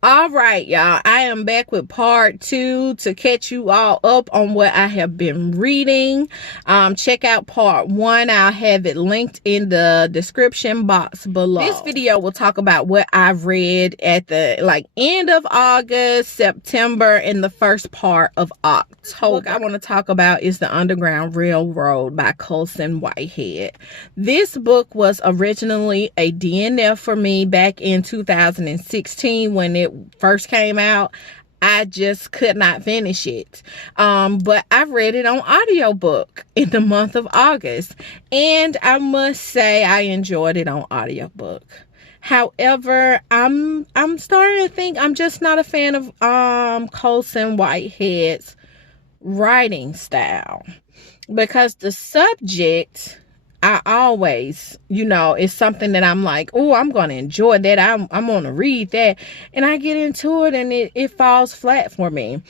All right, y'all. I am back with part 2 to catch you all up on what I have been reading. Check out part 1. I'll have it linked in the description box below. This video will talk about what I've read at the end of August, September, and the first part of October. The book I want to talk about is The Underground Railroad by Colson Whitehead. This book was originally a DNF for me back in 2016 when it first came out. I just could not finish it. But I read it on audiobook in the month of August, and I must say I enjoyed it on audiobook. However, I'm starting to think I'm just not a fan of Colson Whitehead's writing style, because the subject, I always, it's something that I'm like, oh, I'm going to enjoy that. I'm going to read that. And I get into it and it falls flat for me.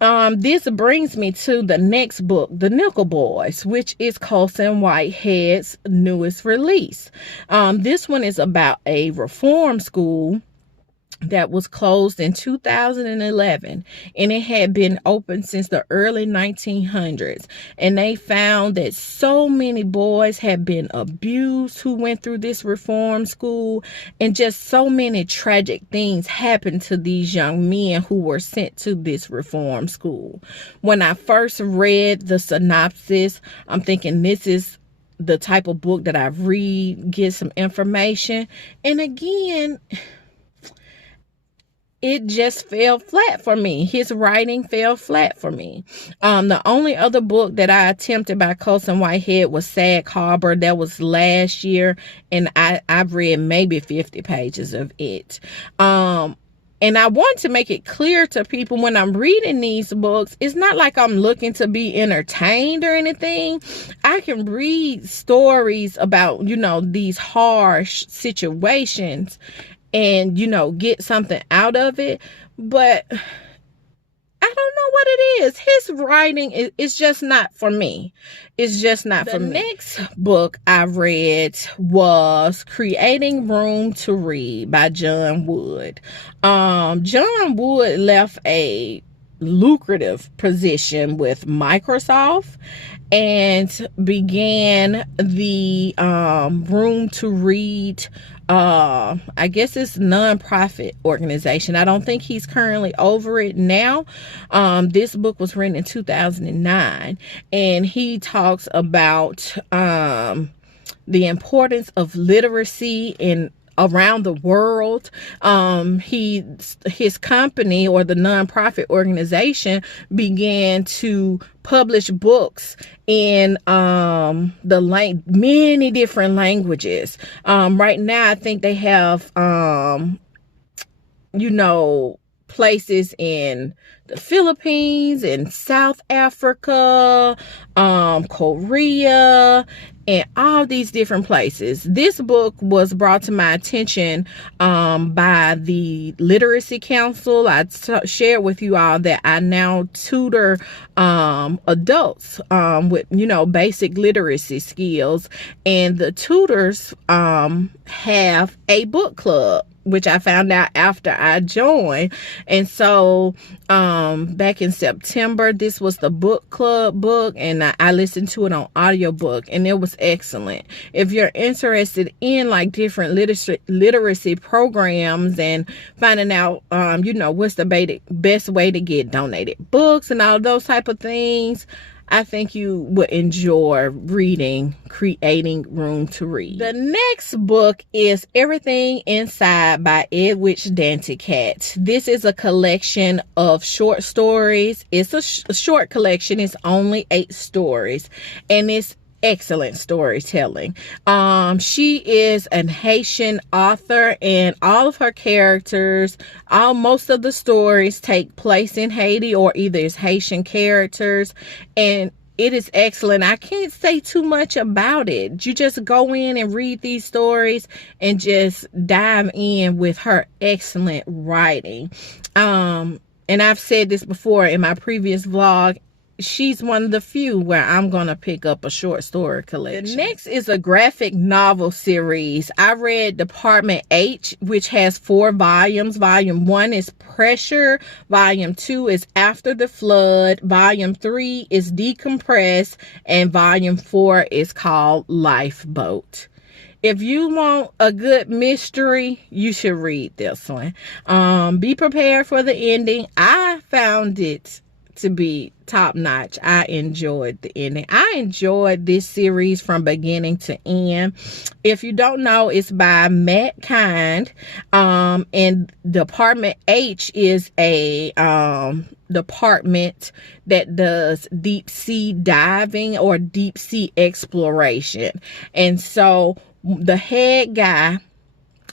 This brings me to the next book, The Nickel Boys, which is Colson Whitehead's newest release. This one is about a reform school that was closed in 2011, and it had been open since the early 1900s, and they found that so many boys had been abused who went through this reform school, and just so many tragic things happened to these young men who were sent to this reform school. When I first read the synopsis, I'm thinking this is the type of book that I read, get some information, and again, it just fell flat for me. His writing fell flat for me. The only other book that I attempted by Colson Whitehead was Sag Harbor. That was last year, and I've read maybe 50 pages of it. And I want to make it clear to people when I'm reading these books, it's not like I'm looking to be entertained or anything. I can read stories about, these harsh situations and get something out of it, but I don't know what it is. His writing is just not for me. It's just not for me. The next book I read was Creating Room to Read by John Wood. John Wood left a lucrative position with Microsoft and began the Room to Read, I guess it's nonprofit organization. I don't think he's currently over it now. This book was written in 2009, and he talks about the importance of literacy in around the world. His company, or the nonprofit organization, began to publish books in many different languages. Right now, I think they have places in the Philippines and South Africa, Korea, and all these different places. This book was brought to my attention by the Literacy Council. I shared with you all that I now tutor adults with basic literacy skills, and the tutors have a book club, which I found out after I joined. And so back in September, this was the book club book, and I listened to it on audiobook, and it was excellent. If you're interested in different literacy programs and finding out what's the best way to get donated books and all those type of things, I think you would enjoy reading Creating Room to Read. The next book is Everything Inside by Edwidge Danticat. This is a collection of short stories. It's a short collection. It's only 8 stories, and it's excellent storytelling. She is an Haitian author, and all of her characters, most of the stories take place in Haiti, or either it's Haitian characters, and it is excellent. I can't say too much about it. You just go in and read these stories and just dive in with her excellent writing. And I've said this before in my previous vlog, she's one of the few where I'm going to pick up a short story collection. The next is a graphic novel series. I read Department H, which has 4 volumes. Volume 1 is Pressure. Volume 2 is After the Flood. Volume 3 is Decompress. And Volume 4 is called Lifeboat. If you want a good mystery, you should read this one. Be prepared for the ending. I found it to be top notch. I enjoyed the ending. I enjoyed this series from beginning to end. If you don't know, it's by Matt Kind. And Department H is a department that does deep sea diving or deep sea exploration. And so the head guy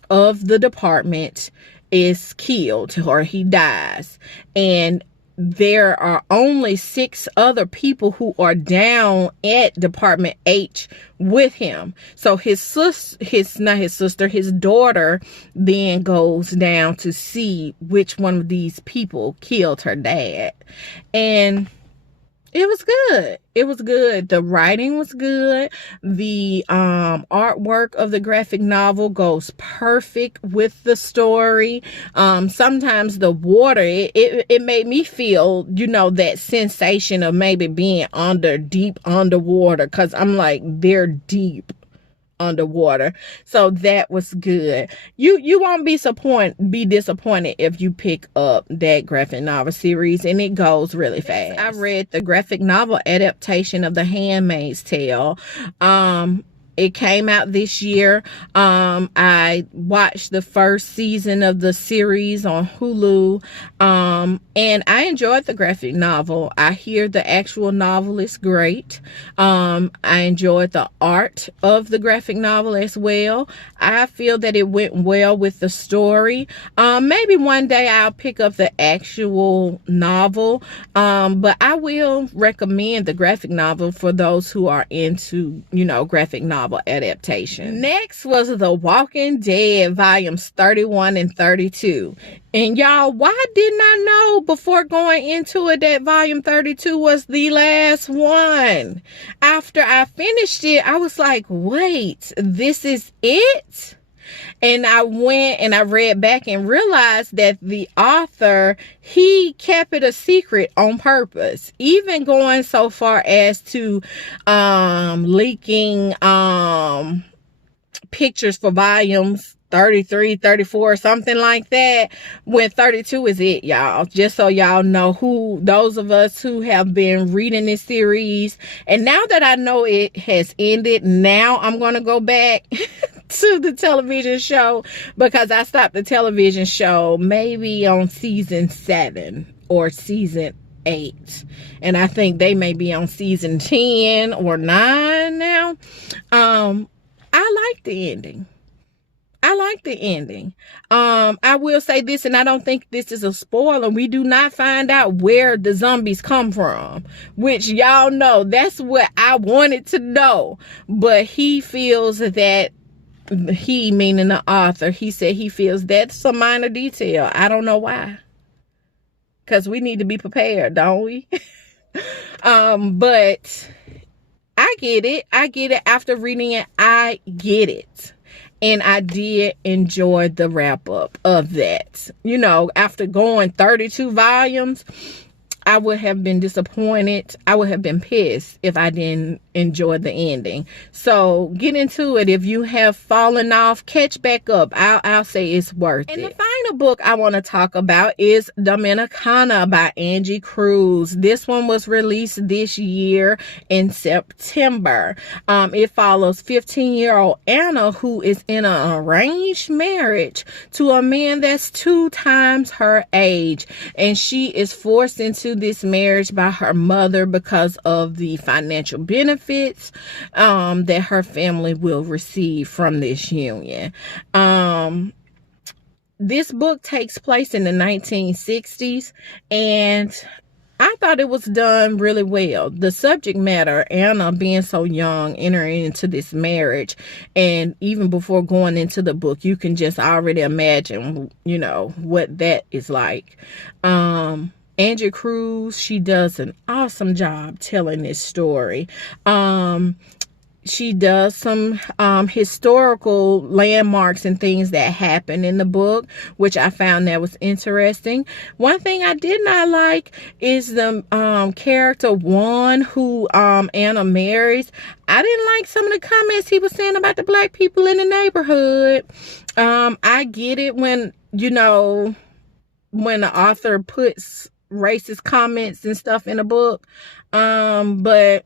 of the department is killed, or he dies, and there are only 6 other people who are down at Department H with him. So his daughter then goes down to see which one of these people killed her dad. And it was good. It was good. The writing was good. The artwork of the graphic novel goes perfect with the story. Sometimes the water, it made me feel, you know, that sensation of maybe being deep underwater, because I'm like, they're deep underwater. So that was good. You won't be disappointed if you pick up that graphic novel series, and it goes really fast. I read the graphic novel adaptation of The Handmaid's Tale. It came out this year. I watched the first season of the series on Hulu. And I enjoyed the graphic novel. I hear the actual novel is great. I enjoyed the art of the graphic novel as well. I feel that it went well with the story. Maybe one day I'll pick up the actual novel. But I will recommend the graphic novel for those who are into, you know, graphic novel adaptation. Next was The Walking Dead volumes 31 and 32. And y'all, why didn't I know before going into it that volume 32 was the last one? After I finished it, I was like, wait, this is it? And I went and I read back and realized that the author, he kept it a secret on purpose, even going so far as to leaking pictures for volumes 33, 34, something like that, when 32 is it, y'all. Just so y'all know, who those of us who have been reading this series, and now that I know it has ended, now I'm going to go back to the television show, because I stopped the television show maybe on season 7 or season 8, and I think they may be on season 10 or 9 now. I like the ending. I will say this, and I don't think this is a spoiler. We do not find out where the zombies come from, which y'all know, that's what I wanted to know. But he feels that, he meaning the author, he said he feels that's a minor detail. I don't know why, because we need to be prepared, don't we? But I get it. After reading it, I get it. And I did enjoy the wrap up of that. You know, after going 32 volumes, I would have been disappointed. I would have been pissed if I didn't enjoy the ending. So get into it. If you have fallen off, catch back up. I'll say it's worth it. And the final book I want to talk about is Dominicana by Angie Cruz. This one was released this year in September. It follows 15-year-old Anna, who is in an arranged marriage to a man that's 2 times her age. And she is forced into this marriage by her mother because of the financial benefits that her family will receive from this union. This book takes place in the 1960s, and I thought it was done really well. The subject matter, Anna being so young, entering into this marriage, and even before going into the book, you can just already imagine, you know, what that is like. Angie Cruz, she does an awesome job telling this story. She does some historical landmarks and things that happen in the book, which I found that was interesting. One thing I did not like is the character Juan, who Anna marries. I didn't like some of the comments he was saying about the black people in the neighborhood. I get it when, you know, when the author puts racist comments and stuff in a book, but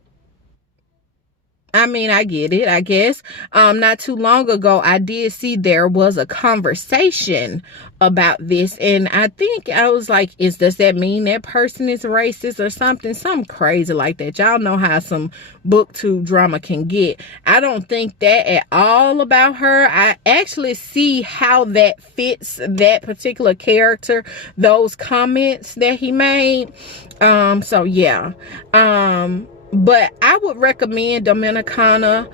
I mean, I get it, I guess. Not too long ago, I did see there was a conversation about this, and I think I was like, does that mean that person is racist or something? Something crazy like that. Y'all know how some booktube drama can get. I don't think that at all about her. I actually see how that fits that particular character, those comments that he made. So yeah. But I would recommend Dominicana.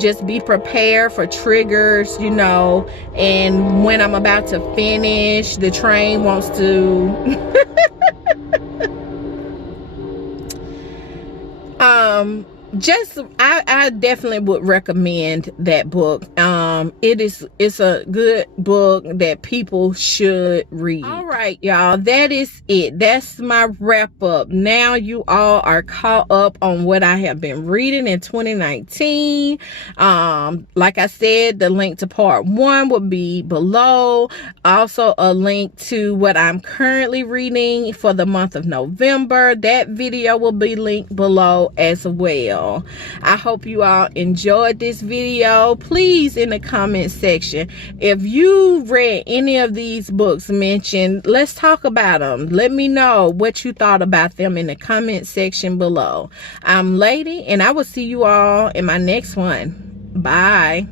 Just be prepared for triggers, you know, and when I'm about to finish, the train wants to I definitely would recommend that book. It's a good book that people should read. All right, y'all, that is it. That's my wrap up. Now you all are caught up on what I have been reading in 2019. Like I said, the link to part 1 will be below. Also a link to what I'm currently reading for the month of November. That video will be linked below as well. I hope you all enjoyed this video. Please, in the comment section, if you read any of these books mentioned, let's talk about them. Let me know what you thought about them in the comment section below. I'm Lady, and I will see you all in my next one. Bye.